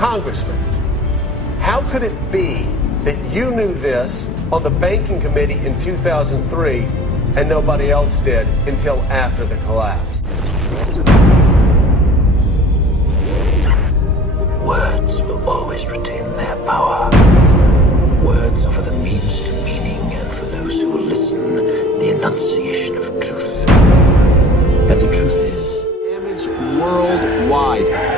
Congressman, how could it be that you knew this on the banking committee in 2003 and nobody else did until after the collapse? Words will always retain their power. Words offer the means to meaning, and for those who will listen, the enunciation of truth. And the truth is, Damage worldwide.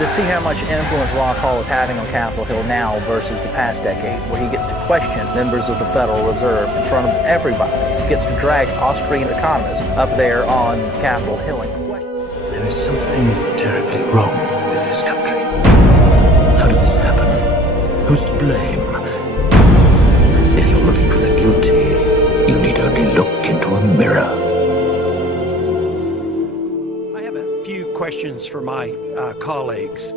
To see how much influence Ron Paul is having on Capitol Hill now versus the past decade, where he gets to question members of the Federal Reserve in front of everybody. He gets to drag Austrian economists up there on Capitol Hill and question. there is something terribly wrong with this country. How did this happen? Who's to blame? If you're looking for the guilty, you need only look into a mirror. I have a few questions for my colleagues.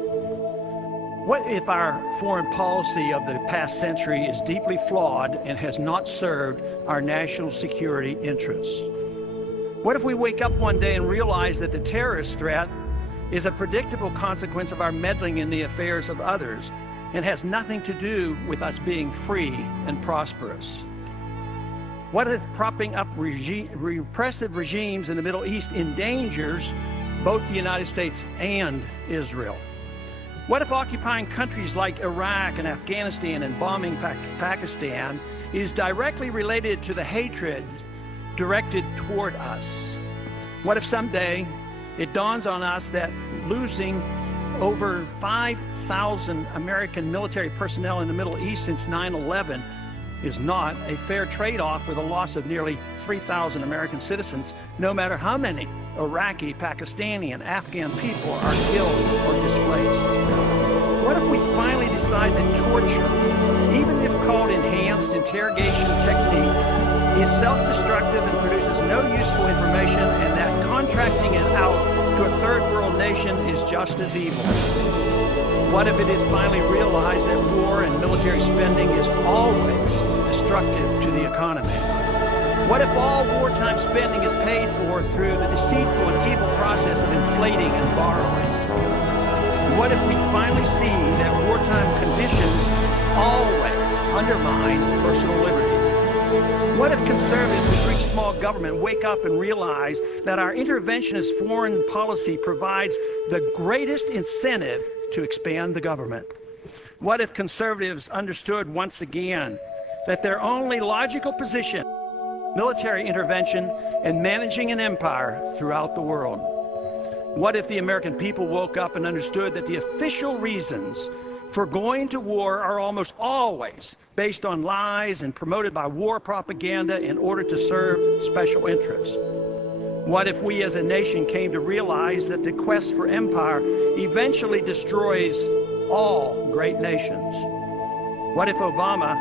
What if our foreign policy of the past century is deeply flawed and has not served our national security interests? What if we wake up one day and realize that the terrorist threat is a predictable consequence of our meddling in the affairs of others and has nothing to do with us being free and prosperous? What if propping up repressive regimes in the Middle East endangers both the United States and Israel? What if occupying countries like Iraq and Afghanistan and bombing Pakistan is directly related to the hatred directed toward us? What if someday it dawns on us that losing over 5,000 American military personnel in the Middle East since 9/11 is not a fair trade-off for the loss of nearly 3,000 American citizens, no matter how many Iraqi, Pakistani, and Afghan people are killed or displaced? What if we finally decide that torture, even if called enhanced interrogation technique, is self-destructive and produces no useful information, and that contracting it out to a third world nation is just as evil? What if it is finally realized that war and military spending is always destructive to the economy? What if all wartime spending is paid for through the deceitful and evil process of inflating and borrowing? What if we finally see that wartime conditions always undermine personal liberty? What if conservatives who preach small government wake up and realize that our interventionist foreign policy provides the greatest incentive to expand the government? What if conservatives understood once again that their only logical position, military intervention and managing an empire throughout the world? What if the American people woke up and understood that the official reasons for going to war are almost always based on lies and promoted by war propaganda in order to serve special interests? What if we as a nation came to realize that the quest for empire eventually destroys all great nations? What if Obama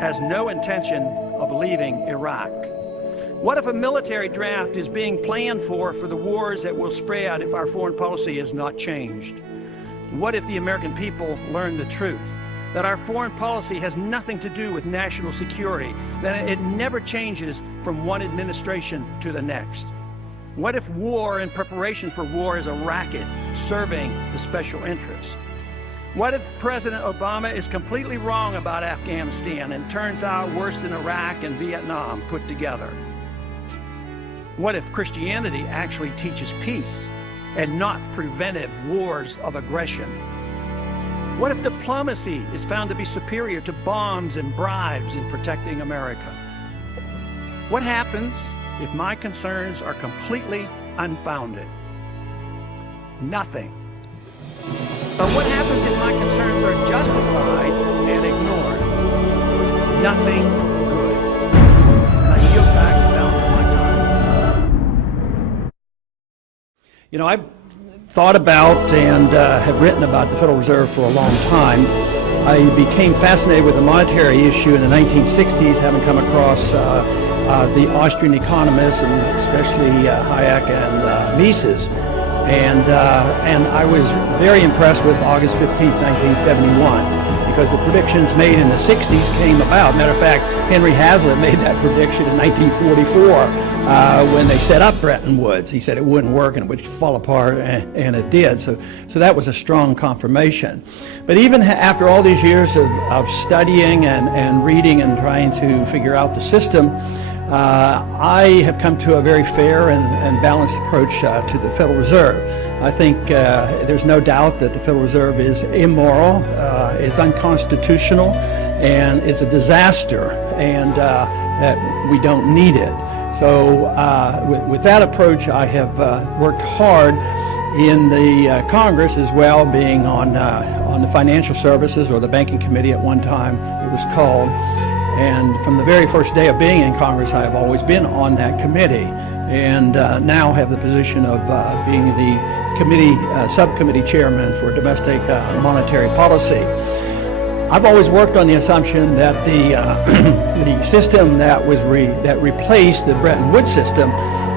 has no intention of leaving Iraq? What if a military draft is being planned for the wars that will spread if our foreign policy is not changed? What if the American people learn the truth, that our foreign policy has nothing to do with national security, that it never changes from one administration to the next? What if war and preparation for war is a racket serving the special interests? What if President Obama is completely wrong about Afghanistan and turns out worse than Iraq and Vietnam put together? What if Christianity actually teaches peace and not preventive wars of aggression? What if diplomacy is found to be superior to bombs and bribes in protecting America? What happens if my concerns are completely unfounded? Nothing. But what happens if my concerns are justified and ignored? Nothing good. And I yield back the balance of my time. You know, I've thought about and have written about the Federal Reserve for a long time. I became fascinated with the monetary issue in the 1960s, having come across the Austrian economists, and especially Hayek and Mises. And I was very impressed with August 15th, 1971. because the predictions made in the 60s came about. Matter of fact, Henry Hazlitt made that prediction in 1944 when they set up Bretton Woods. He said it wouldn't work and it would fall apart, and it did. So that was a strong confirmation. But even after all these years of studying and reading and trying to figure out the system, I have come to a very fair and balanced approach to the Federal Reserve. I think there's no doubt that the Federal Reserve is immoral, it's unconstitutional, and it's a disaster, and that we don't need it. So with that approach, I have worked hard in the Congress as well, being on the Financial Services, or the Banking Committee at one time it was called. And from the very first day of being in Congress, I have always been on that committee, and now have the position of being the subcommittee chairman for domestic monetary policy. I've always worked on the assumption that the system that replaced the Bretton Woods system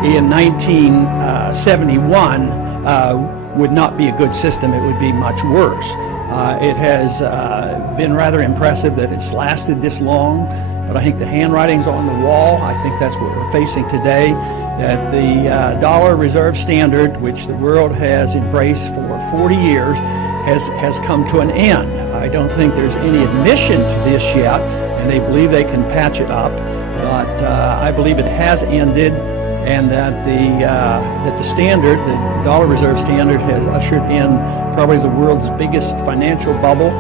in 1971 would not be a good system. It would be much worse. It has been rather impressive that it's lasted this long, but I think the handwriting's on the wall. I think that's what we're facing today, that the dollar reserve standard, which the world has embraced for 40 years, has come to an end. I don't think there's any admission to this yet, and they believe they can patch it up, but I believe it has ended, and that the standard, the dollar reserve standard, has ushered in probably the world's biggest financial bubble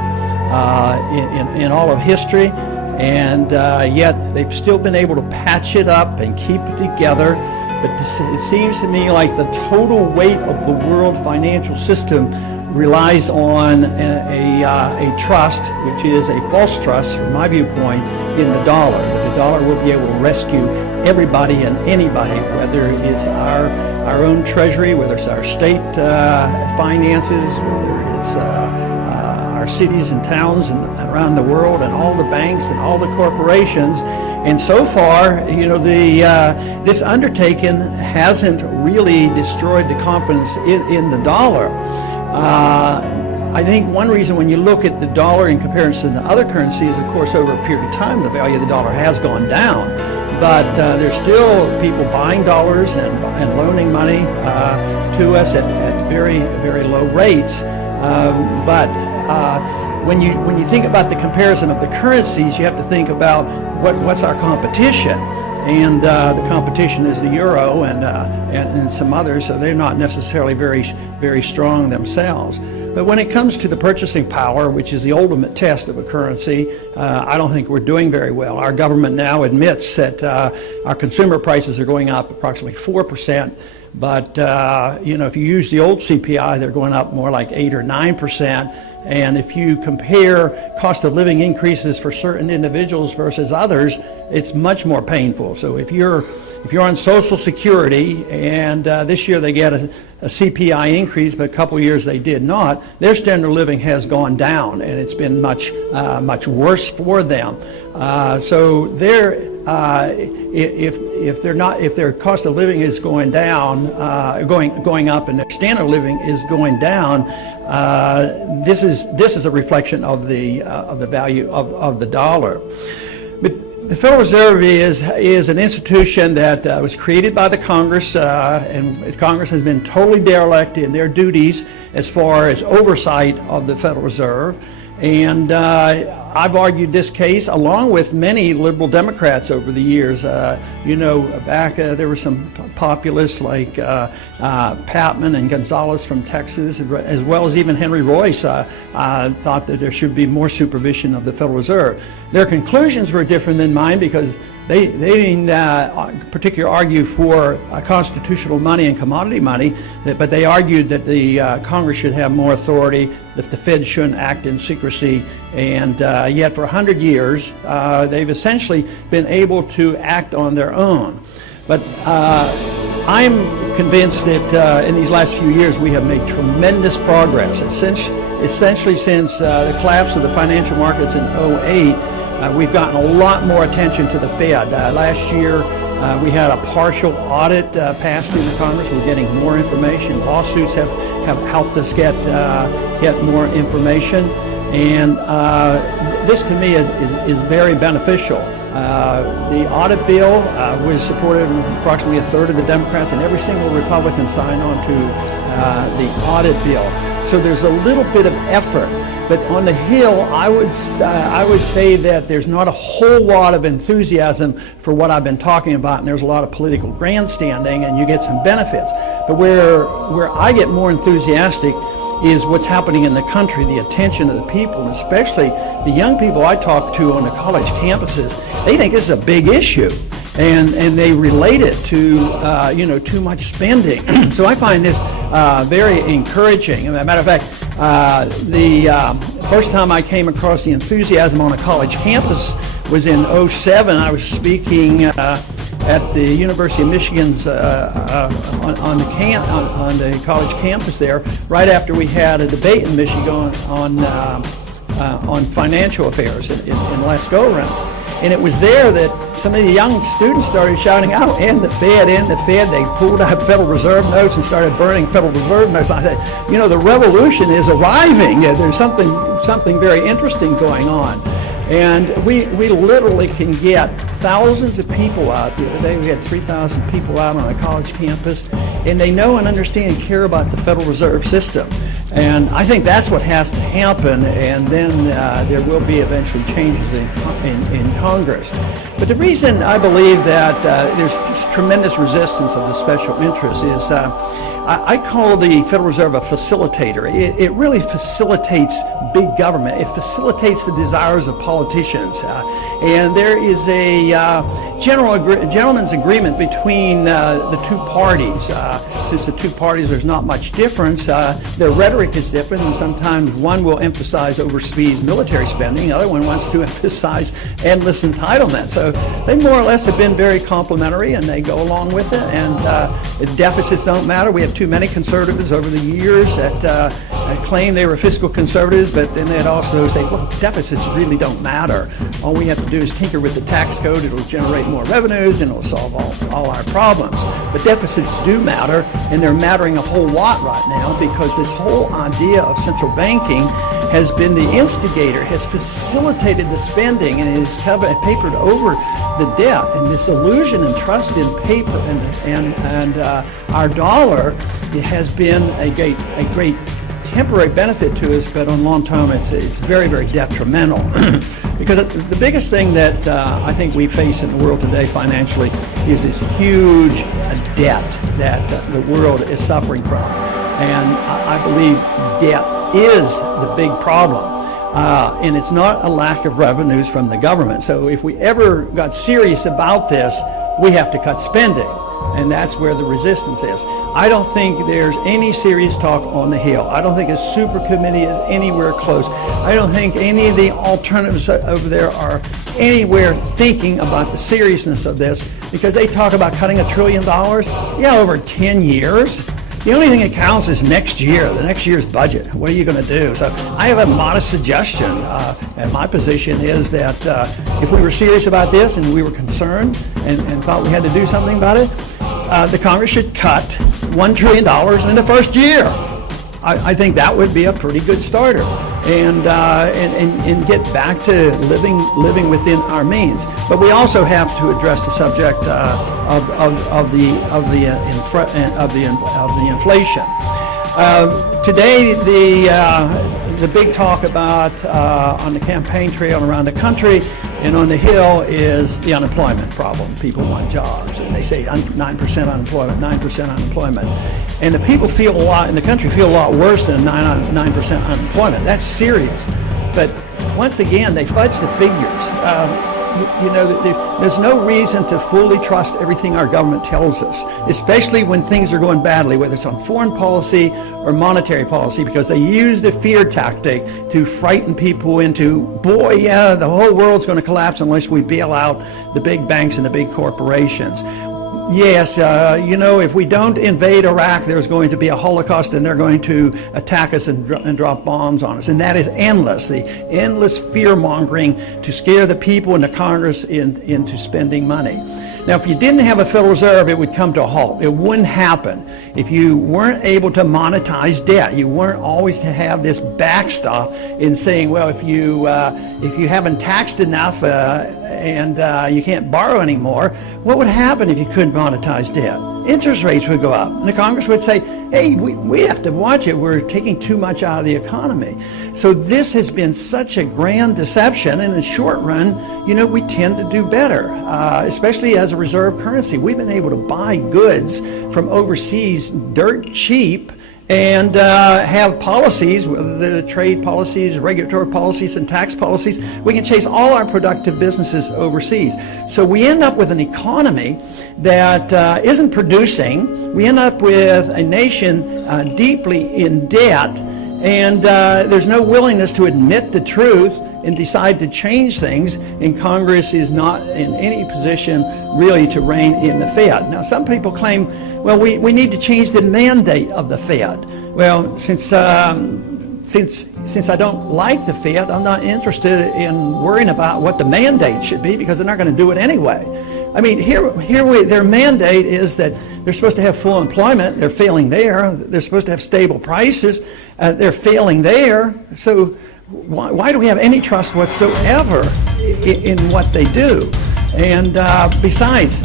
in all of history, and yet they've still been able to patch it up and keep it together. But it seems to me like the total weight of the world financial system relies on a trust, which is a false trust from my viewpoint, in the dollar. That the dollar will be able to rescue everybody and anybody, whether it's our own treasury, whether it's our state finances, whether it's our cities and towns and around the world, and all the banks and all the corporations. And so far, you know, this undertaking hasn't really destroyed the confidence in the dollar. I think one reason, when you look at the dollar in comparison to other currencies, of course, over a period of time, the value of the dollar has gone down. But there's still people buying dollars and loaning money to us at very, very low rates. When you think about the comparison of the currencies, you have to think about what's our competition. And the competition is the euro and some others, so they're not necessarily very strong themselves. But when it comes to the purchasing power, which is the ultimate test of a currency, I don't think we're doing very well. Our government now admits that our consumer prices are going up approximately 4%, but you know, if you use the old CPI, they're going up more like 8 or 9%. And if you compare cost of living increases for certain individuals versus others, it's much more painful. So if you're on Social Security, and this year they get a CPI increase, but a couple of years they did not, their standard of living has gone down, and it's been much worse for them. So if their cost of living is going down, going up, and their standard of living is going down, this is a reflection of the value of the dollar. But the Federal Reserve is an institution that was created by the Congress, and Congress has been totally derelict in their duties as far as oversight of the Federal Reserve. And I've argued this case along with many liberal Democrats over the years. You know, back there were some populists like Patman and Gonzalez from Texas, as well as even Henry Royce thought that there should be more supervision of the Federal Reserve. Their conclusions were different than mine, because they didn't particularly argue for constitutional money and commodity money, but they argued that the Congress should have more authority, that the Fed shouldn't act in secrecy, and yet for 100 years they've essentially been able to act on their own. But I'm convinced that in these last few years we have made tremendous progress. Essentially since the collapse of the financial markets in 2008, we've gotten a lot more attention to the Fed. Last year we had a partial audit passed in the Congress. We're getting more information. Lawsuits have helped us get more information. And this to me is very beneficial. The audit bill was supported approximately a third of the Democrats, and every single Republican signed on to the audit bill. So there's a little bit of effort. But on the Hill, I would say that there's not a whole lot of enthusiasm for what I've been talking about, and there's a lot of political grandstanding, and you get some benefits. But where I get more enthusiastic is what's happening in the country, the attention of the people, and especially the young people I talk to on the college campuses. They think this is a big issue, and they relate it to too much spending. So I find this very encouraging. As a matter of fact, the first time I came across the enthusiasm on a college campus was in '07. I was speaking at the University of Michigan's on the college campus there, right after we had a debate in Michigan on financial affairs in the last go-around. And it was there that some of the young students started shouting out, "And the Fed, and the Fed." They pulled out Federal Reserve notes and started burning Federal Reserve notes. I said, the revolution is arriving. There's something very interesting going on. And we literally can get thousands of people out. The other day we had 3,000 people out on a college campus, and they know and understand and care about the Federal Reserve System. And I think that's what has to happen, and then there will be eventually changes in Congress. But the reason I believe that there's just tremendous resistance of the special interests is I call the Federal Reserve a facilitator. It really facilitates big government. It facilitates the desires of politicians. And there is a gentleman's agreement between the two parties. Since the two parties, there's not much difference. Their rhetoric is different, and sometimes one will emphasize overseas military spending, the other one wants to emphasize endless entitlement. So they more or less have been very complementary, and they go along with it. And the deficits don't matter. We have too many conservatives over the years that claim they were fiscal conservatives, but then they'd also say, well, deficits really don't matter. All we have to do is tinker with the tax code. It'll generate more revenues, and it'll solve all our problems. But deficits do matter, and they're mattering a whole lot right now, because this whole idea of central banking has been the instigator, has facilitated the spending, and has papered over the debt. And this illusion and trust in paper and our dollar, it has been a great temporary benefit to us, but on long term it's very, very detrimental. Because the biggest thing that I think we face in the world today financially is this huge debt that the world is suffering from. And I believe debt is the big problem. And it's not a lack of revenues from the government. So if we ever got serious about this, we have to cut spending. And that's where the resistance is. I don't think there's any serious talk on the Hill. I don't think a super committee is anywhere close. I don't think any of the alternatives over there are anywhere thinking about the seriousness of this, because they talk about cutting $1 trillion. Yeah, over 10 years. The only thing that counts is next year, the next year's budget. What are you going to do? So I have a modest suggestion, and my position is that if we were serious about this and we were concerned and thought we had to do something about it, the Congress should cut $1 trillion in the first year. I think that would be a pretty good starter, and get back to living within our means. But we also have to address the subject of the inflation. Today, the big talk about on the campaign trail and around the country and on the Hill is the unemployment problem. People want jobs, and they say 9% unemployment, 9% unemployment. And the people feel a lot in the country feel a lot worse than 9% unemployment. That's serious. But once again, they fudge the figures. There's no reason to fully trust everything our government tells us, especially when things are going badly, whether it's on foreign policy or monetary policy, because they use the fear tactic to frighten people into, boy, yeah, the whole world's going to collapse unless we bail out the big banks and the big corporations. Yes, if we don't invade Iraq, there's going to be a Holocaust, and they're going to attack us and drop bombs on us. And that is endless, the endless fear-mongering to scare the people in the Congress into spending money. Now, if you didn't have a Federal Reserve, it would come to a halt. It wouldn't happen. If you weren't able to monetize debt, you weren't always to have this backstop in saying, well, if you haven't taxed enough and you can't borrow anymore, what would happen if you couldn't monetize debt? Interest rates would go up, and the Congress would say, hey, we have to watch it. We're taking too much out of the economy. So this has been such a grand deception. In the short run, you know, we tend to do better, especially as a reserve currency. We've been able to buy goods from overseas dirt cheap and have policies, whether the trade policies, regulatory policies, and tax policies. We can chase all our productive businesses overseas. So we end up with an economy that isn't producing. We end up with a nation deeply in debt, and there's no willingness to admit the truth and decide to change things, and Congress is not in any position really to rein in the Fed. Now, some people claim, well, we need to change the mandate of the Fed. Well, since I don't like the Fed, I'm not interested in worrying about what the mandate should be, because they're not going to do it anyway. I mean, their mandate is that they're supposed to have full employment. They're failing there. They're supposed to have stable prices. They're failing there. So why do we have any trust whatsoever in what they do? And besides,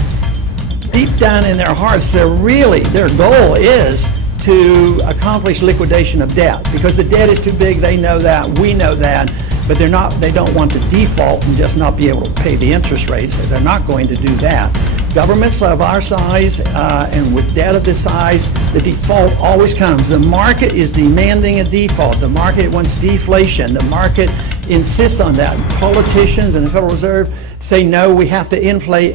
deep down in their hearts, their goal is to accomplish liquidation of debt, because the debt is too big. They know that, we know that, but they don't want to default and just not be able to pay the interest rates. So they're not going to do that. Governments of our size and with debt of this size, the default always comes. The market is demanding a default. The market wants deflation. The market insists on that. Politicians and the Federal Reserve say, no, we have to inflate.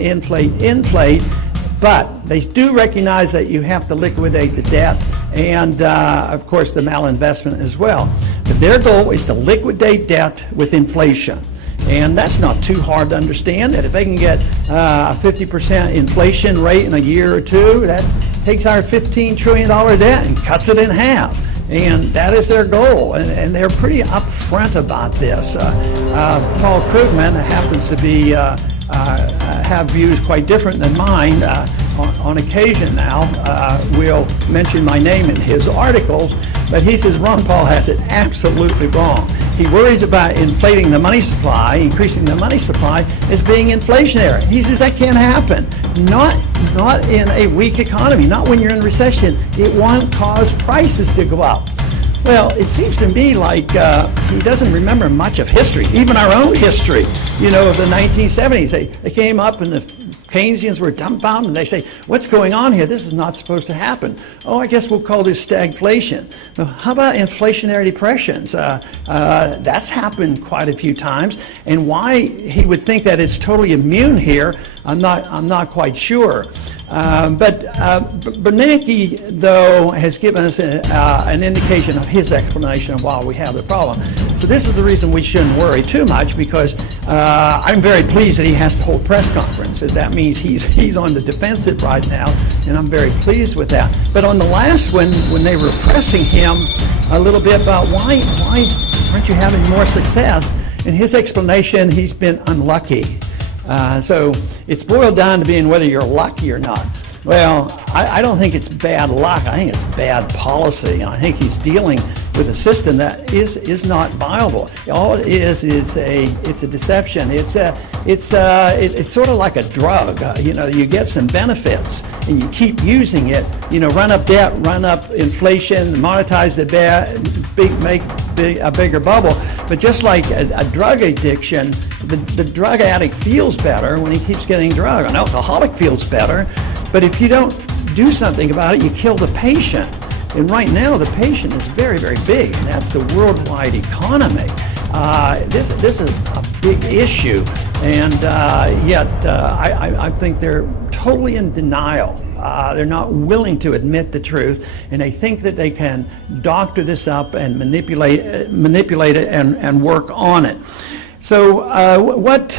But they do recognize that you have to liquidate the debt and, of course, the malinvestment as well. But their goal is to liquidate debt with inflation. And that's not too hard to understand, that if they can get a 50% inflation rate in a year or two, that takes our $15 trillion debt and cuts it in half. And that is their goal, and they're pretty upfront about this. Paul Krugman happens to be have views quite different than mine. On occasion now, will mention my name in his articles, but he says Ron Paul has it absolutely wrong. He worries about inflating the money supply, increasing the money supply as being inflationary. He says that can't happen. Not in a weak economy, not when you're in recession. It won't cause prices to go up. Well, it seems to me like he doesn't remember much of history, even our own history, you know, of the 1970s. They came up and the Keynesians were dumbfounded, and they say, what's going on here? This is not supposed to happen. Oh, I guess we'll call this stagflation. Well, how about inflationary depressions? That's happened quite a few times, and why he would think that it's totally immune here, I'm not quite sure. But Bernanke, though, has given us an indication of his explanation of why we have the problem. So this is the reason we shouldn't worry too much, because I'm very pleased that he has to hold press conferences. That means he's on the defensive right now, and I'm very pleased with that. But on the last one, when they were pressing him a little bit about why aren't you having more success, in his explanation, he's been unlucky. So it's boiled down to being whether you're lucky or not. Well, I don't think it's bad luck. I think it's bad policy. I think he's dealing with a system that is not viable. All it is, it's a deception. It's sort of like a drug. You know, you get some benefits and you keep using it. You know, run up debt, run up inflation, monetize the debt, make a bigger bubble. But just like a drug addiction, the drug addict feels better when he keeps getting drug. An alcoholic feels better. But if you don't do something about it, you kill the patient. And right now, the patient is very, very big, and that's the worldwide economy. This is a big issue, and yet I think they're totally in denial. They're not willing to admit the truth, and they think that they can doctor this up and manipulate it and work on it. So what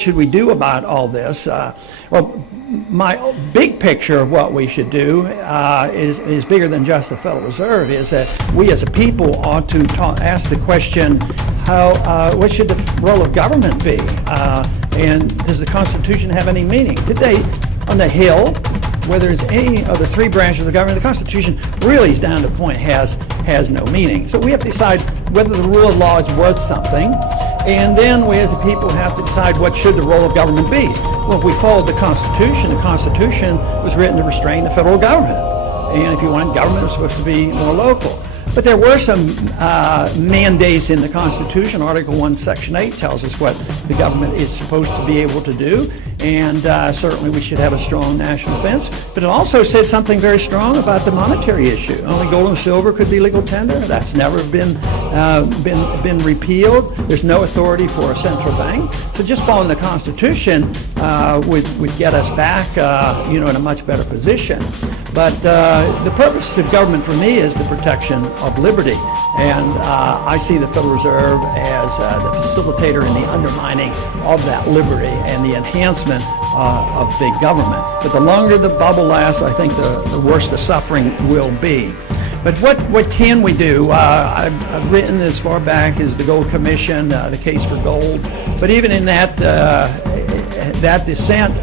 should we do about all this? Well, my big picture of what we should do is bigger than just the Federal Reserve, is that we as a people ought to ask the question, what should the role of government be? And does the Constitution have any meaning? Today, on the Hill, whether it's any of the three branches of the government, the Constitution really is down to the point has no meaning. So we have to decide whether the rule of law is worth something, and then we as a people have to decide what should the role of government be. Well, if we followed the Constitution was written to restrain the federal government. And if you wanted government, it was supposed to be more local. But there were some mandates in the Constitution. Article 1, Section 8 tells us what the government is supposed to be able to do, and certainly we should have a strong national defense. But it also said something very strong about the monetary issue. Only gold and silver could be legal tender. That's never been repealed. There's no authority for a central bank. So just following the Constitution would get us back, in a much better position. But the purpose of government for me is the protection of liberty. And I see the Federal Reserve as the facilitator in the undermining of that liberty and the enhancement of big government. But the longer the bubble lasts, I think the worse the suffering will be. But what can we do? I've written as far back as the Gold Commission, the case for gold. But even in that dissent,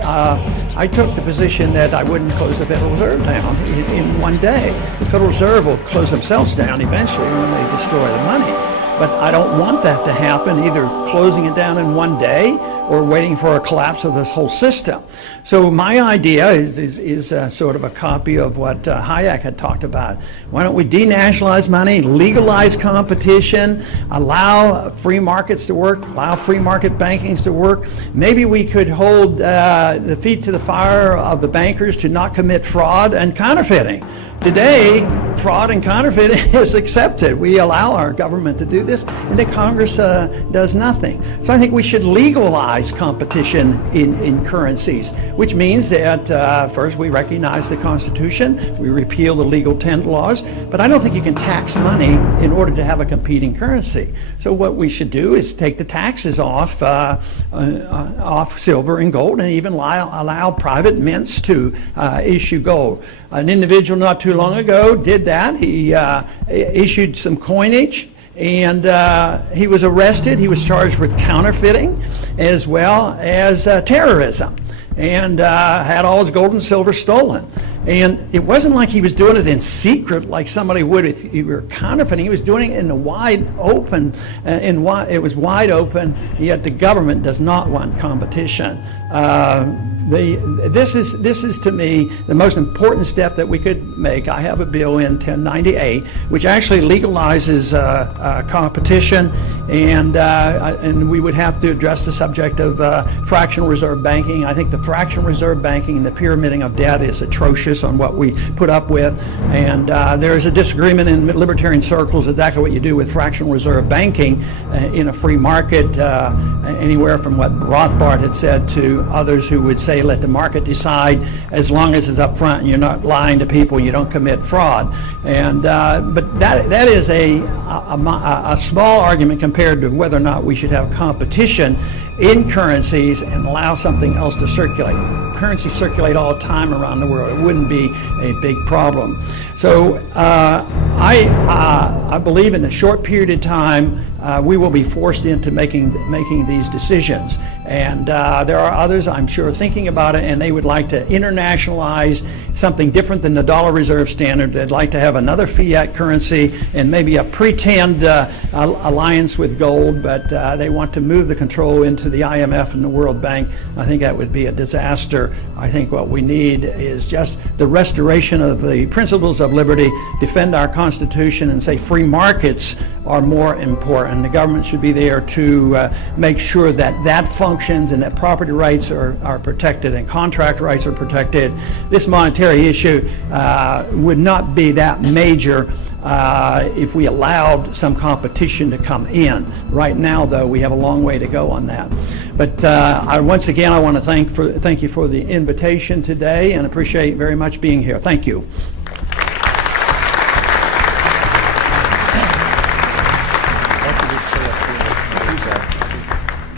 I took the position that I wouldn't close the Federal Reserve down in one day. The Federal Reserve will close themselves down eventually when they destroy the money. But I don't want that to happen, either closing it down in one day or waiting for a collapse of this whole system. So my idea is sort of a copy of what Hayek had talked about. Why don't we denationalize money, legalize competition, allow free markets to work, allow free market bankings to work. Maybe we could hold the feet to the fire of the bankers to not commit fraud and counterfeiting. Today, fraud and counterfeiting is accepted. We allow our government to do this, and the Congress does nothing. So I think we should legalize competition in currencies, which means that first we recognize the Constitution, we repeal the legal tender laws, but I don't think you can tax money in order to have a competing currency. So what we should do is take the taxes off silver and gold, and even allow private mints to issue gold. An individual not too long ago did that. He issued some coinage, and he was arrested. He was charged with counterfeiting as well as terrorism, and had all his gold and silver stolen. And it wasn't like he was doing it in secret like somebody would if he were counterfeiting. He was doing it in the wide open, it was wide open, yet the government does not want competition. This is to me the most important step that we could make. I have a bill in 1098 which actually legalizes competition, and we would have to address the subject of fractional reserve banking. I think the fractional reserve banking and the pyramiding of debt is atrocious on what we put up with, and there is a disagreement in libertarian circles exactly what you do with fractional reserve banking in a free market, anywhere from what Rothbard had said to others who would say let the market decide as long as it's up front and you're not lying to people, you don't commit fraud. And but that is a small argument compared to whether or not we should have competition in currencies and allow something else to circulate. Currencies circulate all the time around the world. It wouldn't be a big problem. So I believe in a short period of time we will be forced into making these decisions. And there are others, I'm sure, thinking about it, and they would like to internationalize something different than the dollar reserve standard. They'd like to have another fiat currency and maybe a pretend alliance with gold, but they want to move the control into the IMF and the World Bank. I think that would be a disaster. I think what we need is just the restoration of the principles of liberty, defend our Constitution, and say free markets are more important. The government should be there to make sure that that functions and that property rights are protected and contract rights are protected. This monetary issue would not be that major if we allowed some competition to come in. Right now, though, we have a long way to go on that. But once again, I want to thank you for the invitation today, and appreciate very much being here. Thank you.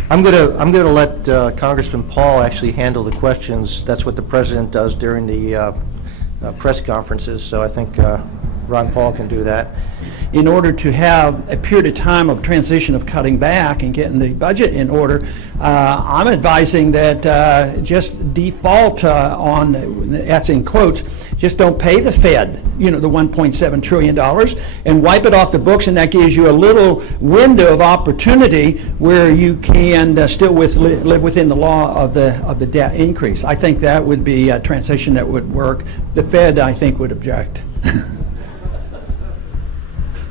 I'm gonna let Congressman Paul actually handle the questions. That's what the president does during the press conferences, so I think Ron Paul can do that. In order to have a period of time of transition of cutting back and getting the budget in order, I'm advising that just default on, that's in quotes, just don't pay the Fed, the $1.7 trillion and wipe it off the books, and that gives you a little window of opportunity where you can still live within the law of the debt increase. I think that would be a transition that would work. The Fed, I think, would object.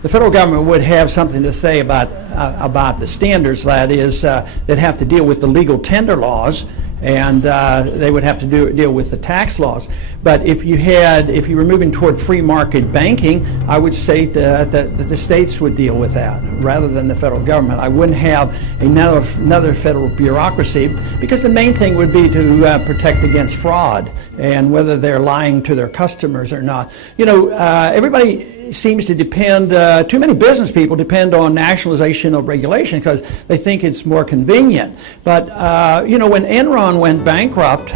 The federal government would have something to say about the standards, that is, that have to deal with the legal tender laws, and they would have to deal with the tax laws. But if you were moving toward free market banking, I would say that the states would deal with that rather than the federal government. I wouldn't have another federal bureaucracy, because the main thing would be to protect against fraud and whether they're lying to their customers or not. Everybody seems to depend, too many business people depend on nationalization of regulation because they think it's more convenient. But, when Enron went bankrupt,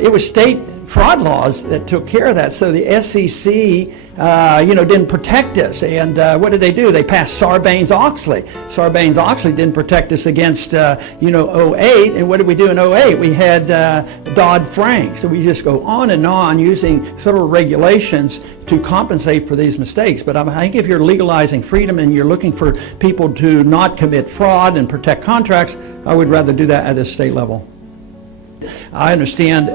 it was state fraud laws that took care of that. So the SEC, didn't protect us. And what did they do? They passed Sarbanes-Oxley. Sarbanes-Oxley didn't protect us against, 08. And what did we do in 08? We had Dodd-Frank. So we just go on and on using federal regulations to compensate for these mistakes. But I think if you're legalizing freedom and you're looking for people to not commit fraud and protect contracts, I would rather do that at the state level. I understand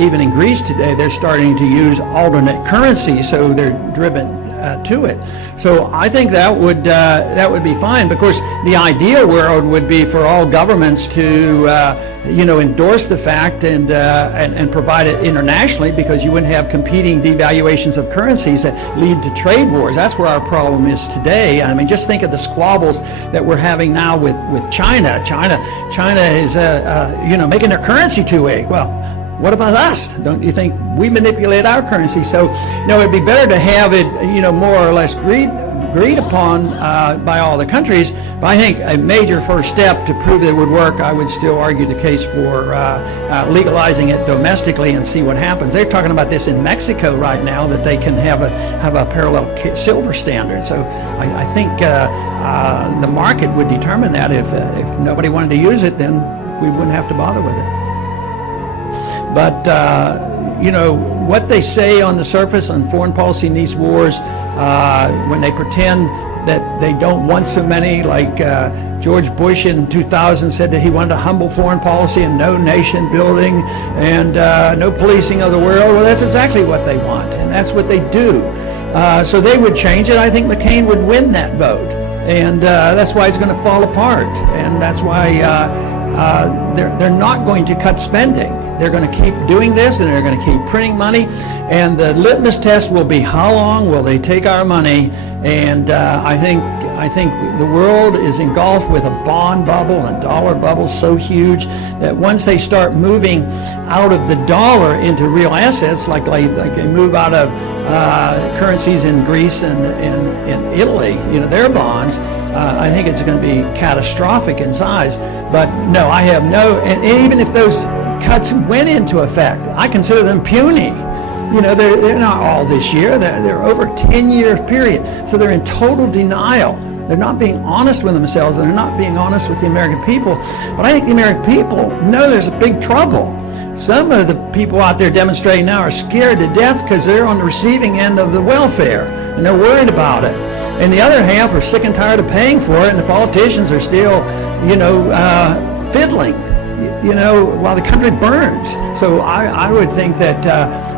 even in Greece today they're starting to use alternate currency, so they're driven to it. So I think that would be fine. Of course, the ideal world would be for all governments to endorse the fact and provide it internationally, because you wouldn't have competing devaluations of currencies that lead to trade wars. That's where our problem is today. I mean, just think of the squabbles that we're having now with China. China is making their currency too weak. Well, what about us? Don't you think we manipulate our currency? So, it'd be better to have it, more or less agreed upon by all the countries. But I think a major first step to prove that it would work, I would still argue the case for legalizing it domestically and see what happens. They're talking about this in Mexico right now, that they can have a parallel silver standard. So I think the market would determine that. If nobody wanted to use it, then we wouldn't have to bother with it. But, what they say on the surface on foreign policy in these wars, when they pretend that they don't want so many, like George Bush in 2000 said that he wanted a humble foreign policy and no nation building and no policing of the world. Well, that's exactly what they want, and that's what they do. So they would change it. I think McCain would win that vote, and that's why it's going to fall apart, and that's why they're not going to cut spending. They're going to keep doing this, and they're going to keep printing money, and the litmus test will be how long will they take our money. And I think the world is engulfed with a bond bubble and dollar bubble so huge that once they start moving out of the dollar into real assets, like they move out of currencies in Greece and in Italy, their bonds, I think it's going to be catastrophic in size. But no, I have no, and even if those cuts went into effect, I consider them puny. They're not all this year. They're over a 10-year period. So they're in total denial. They're not being honest with themselves, and they're not being honest with the American people. But I think the American people know there's a big trouble. Some of the people out there demonstrating now are scared to death because they're on the receiving end of the welfare, and they're worried about it. And the other half are sick and tired of paying for it, and the politicians are still, fiddling, while the country burns. So I would think that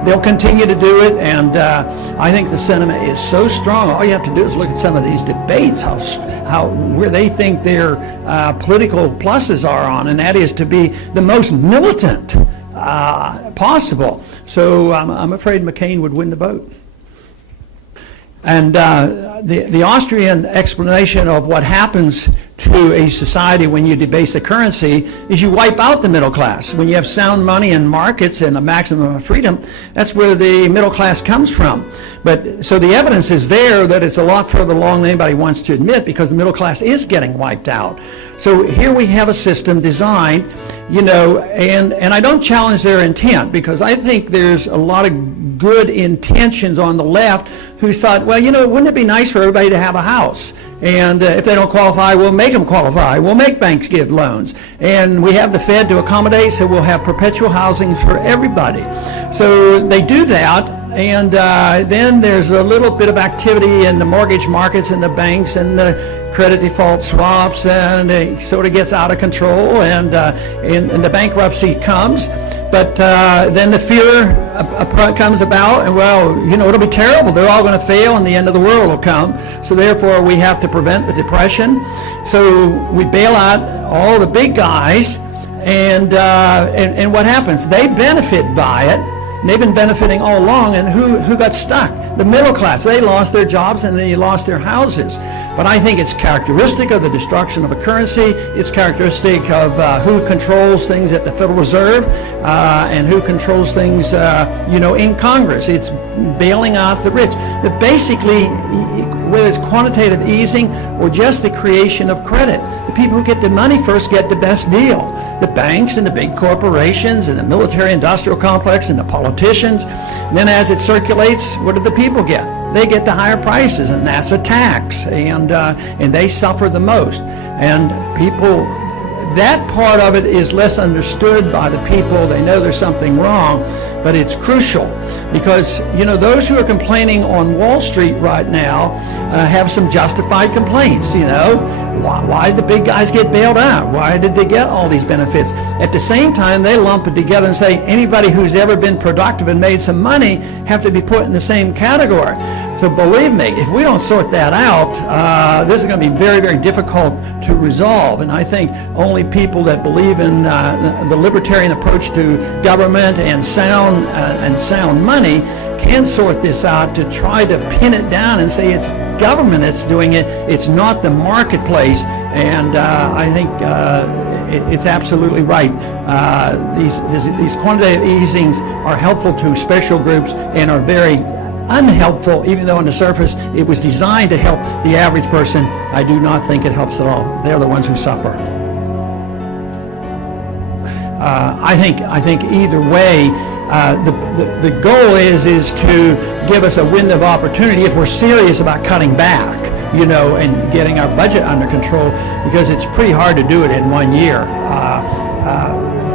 they'll continue to do it, and I think the sentiment is so strong. All you have to do is look at some of these debates, where they think their political pluses are on, and that is to be the most militant possible. So I'm afraid McCain would win the vote. And the Austrian explanation of what happens to a society when you debase a currency is you wipe out the middle class. When you have sound money and markets and a maximum of freedom, that's where the middle class comes from. But so the evidence is there that it's a lot further along than anybody wants to admit, because the middle class is getting wiped out. So here we have a system designed, you know, and I don't challenge their intent, because I think there's a lot of good intentions on the left who thought, well, you know, wouldn't it be nice for everybody to have a house? And if they don't qualify, we'll make them qualify. We'll make banks give loans. And we have the Fed to accommodate, so we'll have perpetual housing for everybody. So they do that, and then there's a little bit of activity in the mortgage markets and the banks and the credit default swaps, and it sort of gets out of control, and the bankruptcy comes. But then the fear comes about, and well, you know, it'll be terrible. They're all going to fail, and the end of the world will come. So therefore, we have to prevent the depression. So we bail out all the big guys, and what happens? They benefit by it. And they've been benefiting all along, and who got stuck? The middle class. They lost their jobs and they lost their houses. But I think it's characteristic of the destruction of a currency. It's characteristic of who controls things at the Federal Reserve and who controls things, you know, in Congress. It's bailing out the rich. But basically, whether it's quantitative easing or just the creation of credit, the people who get the money first get the best deal. The banks and the big corporations and the military-industrial complex and the politicians. And then as it circulates, what do the people get? They get the higher prices, and that's a tax, and they suffer the most. And people, that part of it is less understood by the people. They know there's something wrong, but it's crucial, because, you know, those who are complaining on Wall Street right now have some justified complaints. You know, why did the big guys get bailed out? Why did they get all these benefits? At the same time, they lump it together and say anybody who's ever been productive and made some money have to be put in the same category. So believe me, if we don't sort that out, this is going to be very, very difficult to resolve. And I think only people that believe in the libertarian approach to government and sound money can sort this out, to try to pin it down and say it's government that's doing it, it's not the marketplace. And I think it's absolutely right. These quantitative easings are helpful to special groups and are very unhelpful, even though on the surface it was designed to help the average person. I do not think it helps at all. They're the ones who suffer. I think either way, the goal is to give us a window of opportunity if we're serious about cutting back, you know, and getting our budget under control, because it's pretty hard to do it in 1 year.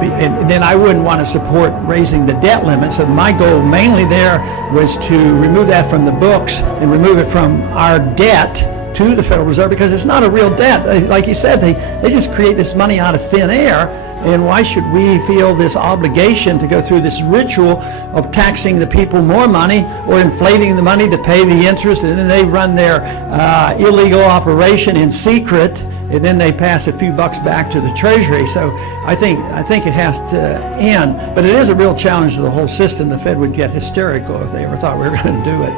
And then I wouldn't want to support raising the debt limit. So my goal mainly there was to remove that from the books and remove it from our debt to the Federal Reserve, because it's not a real debt. Like you said, they just create this money out of thin air. And why should we feel this obligation to go through this ritual of taxing the people more money or inflating the money to pay the interest, and then they run their illegal operation in secret, and then they pass a few bucks back to the Treasury. So I think it has to end. But it is a real challenge to the whole system. The Fed would get hysterical if they ever thought we were going to do it.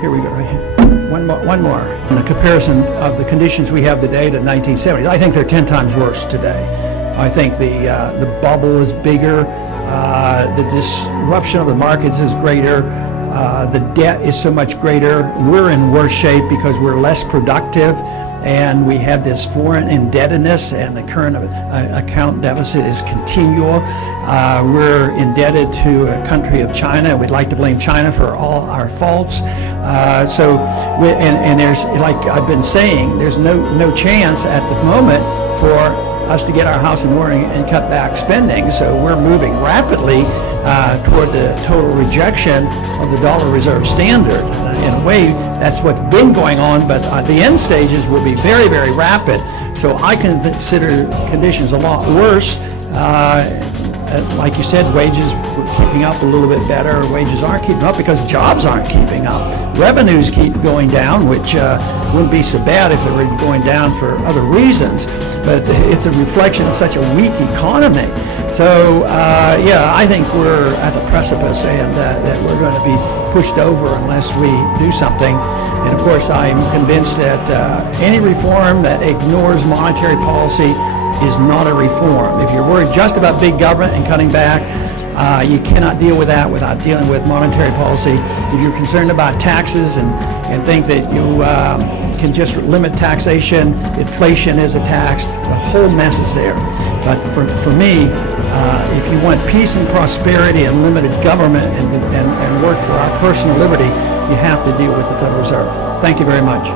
Here we go, right here. One more. In a comparison of the conditions we have today to the 1970s, I think they're 10 times worse today. I think the bubble is bigger, the disruption of the markets is greater, the debt is so much greater. We're in worse shape because we're less productive, and we have this foreign indebtedness, and the current account deficit is continual. We're indebted to a country of China. We'd like to blame China for all our faults. And there's, like I've been saying, there's no chance at the moment for us to get our house in order and cut back spending. So we're moving rapidly toward the total rejection of the dollar reserve standard. In a way, that's what's been going on, but the end stages will be very, very rapid. So I consider conditions a lot worse. like you said, wages were keeping up a little bit better. Wages aren't keeping up because jobs aren't keeping up. Revenues keep going down, which wouldn't be so bad if they were going down for other reasons, but it's a reflection of such a weak economy. So, yeah, I think we're at the precipice, and that we're going to be pushed over unless we do something. And of course, I'm convinced that any reform that ignores monetary policy is not a reform. If you're worried just about big government and cutting back, you cannot deal with that without dealing with monetary policy. If you're concerned about taxes and think that you can just limit taxation, inflation is a tax, the whole mess is there. But for me, if you want peace and prosperity and limited government and work for our personal liberty, you have to deal with the Federal Reserve. Thank you very much.